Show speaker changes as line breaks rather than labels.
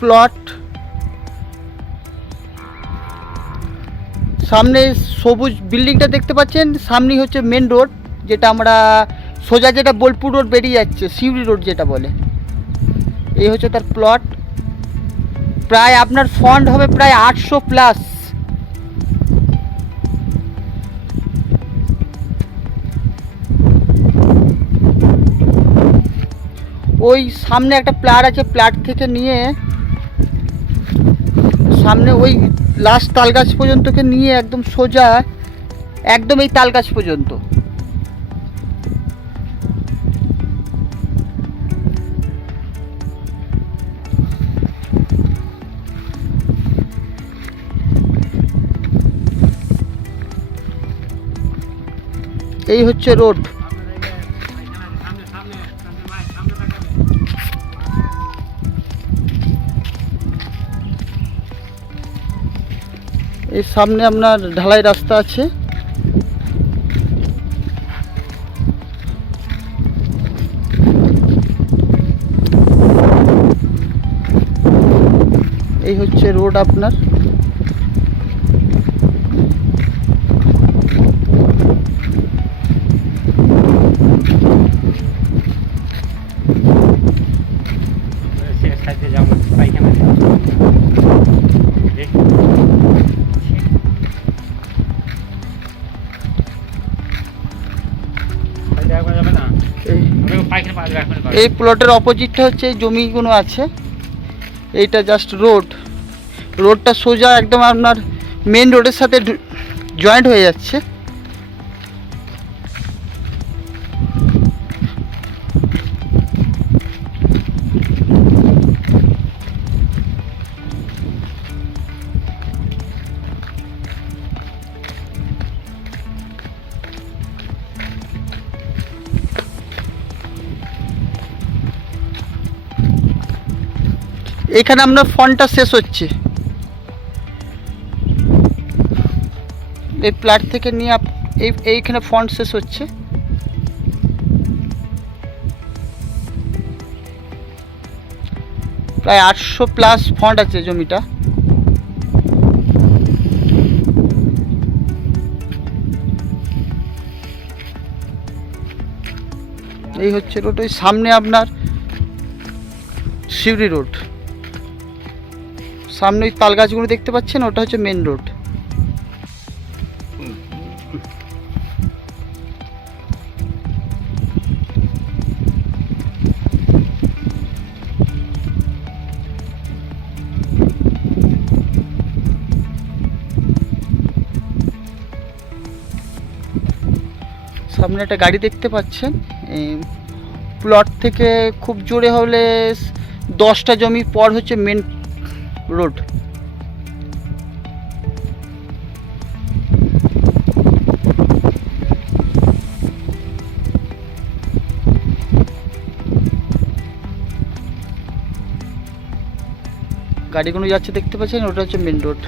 Plot সামনে সবুজ বিল্ডিংটা দেখতে পাচ্ছেন, সামনেই হচ্ছে মেন রোড যেটা আমরা সোজা যেটা বোলপুর রোড বেরিয়ে যাচ্ছে, সিউড়ি রোড যেটা বলে। এই হচ্ছে তার প্লট প্রায় আপনার ফন্ড হবে প্রায় আটশো প্লাস ওই সামনে একটা প্লাট আছে প্লাট থেকে নিয়ে সামনে ওই লাস্ট তালগাছ পর্যন্তকে নিয়ে একদম সোজা, একদম এই তালগাছ পর্যন্ত। এই হচ্ছে রোড এর সামনে আপনার ঢালাই রাস্তা আছে। এই হচ্ছে রোড আপনার।
সাইডে যাব
এই প্লটের অপোজিটটা হচ্ছে এই জমিগুলো আছে। এইটা জাস্ট রোড রোডটা সোজা একদম আপনার মেন রোডের সাথে জয়েন্ট হয়ে যাচ্ছে। এখানে আপনার ফন্টটা শেষ হচ্ছে। এই প্লাট থেকে নিয়ে এই এইখানে ফন্ট শেষ হচ্ছে। প্রায় আটশো প্লাস ফন্ট আছে জমিটা। এই হচ্ছে রোড, ওই সামনে আপনার শিউরি রোড। সামনে ওই তাল গাছগুলো দেখতে পাচ্ছেন? ওটা হচ্ছে মেন রোড সামনে একটা গাড়ি দেখতে পাচ্ছেন। প্লট থেকে খুব জোরে হলে দশটা জমি পর হচ্ছে মেন রোড। গাড়িগুলো যাচ্ছে দেখতে পাচ্ছেন? ওটা হচ্ছে মেন রোড